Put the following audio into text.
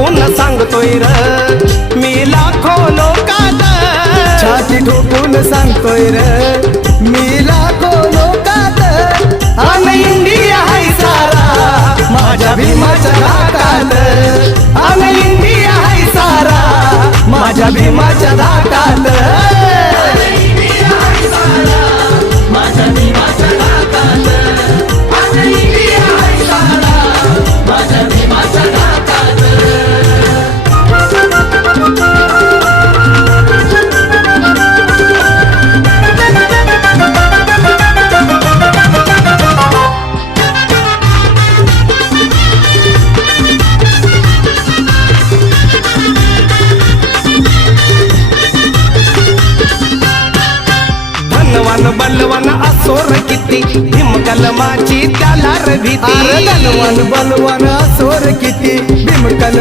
ठोकून सांगतोय र? मी लाखो लोकात छाती ठोकून सांगतोय र. मी लाखो लोकात अन इंडिया हाय सारा. माझ्या भीमाच्या धाकात अन इंडिया हाय सारा. माझ्या भीमाच्या धाकात धनवान बलवान असोर किती? भीम कलमाची त्याला रवी धनवान बलवान असोर किती? भीमकल